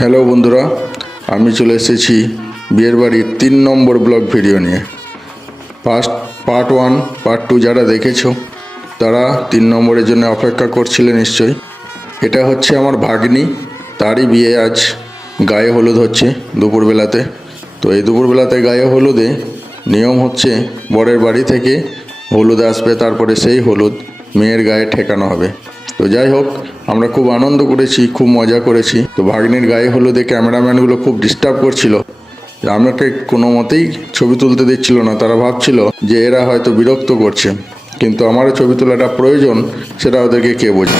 Hello বন্ধুরা, আমি চলে এসেছি বিয়ের বাড়ির 3 নম্বর ব্লগ ভিডিও নিয়ে। পার্ট 1 পার্ট 2 যারা দেখেছো তারা 3 নম্বরের জন্য অপেক্ষা করছিলে নিশ্চয়ই। এটা হচ্ছে আমার ভাগ্নি, তারই বিয়ে আজ। গায়ে হলুদ হচ্ছে দুপুরবেলাতে। তো এই দুপুরবেলাতে গায়ে হলুদে নিয়ম হচ্ছে বরের বাড়ি থেকে হলুদ আসবে, তারপরে সেই হলুদ মেয়ের গায়ে ঠেকানো হবে। তো যাই হোক, আমরা খুব আনন্দ করেছি, খুব মজা করেছি। তো ভাগ্নির গায়ে হলুদে ক্যামেরাম্যানগুলো খুব ডিস্টার্ব করছিল, আমাকে কোনো মতেই ছবি তুলতে দিচ্ছিল না। তারা ভাবছিল যে এরা হয়তো বিরক্ত করছে, কিন্তু আমারও ছবি তোলাটা প্রয়োজন, সেটা ওদেরকে কে বোঝে।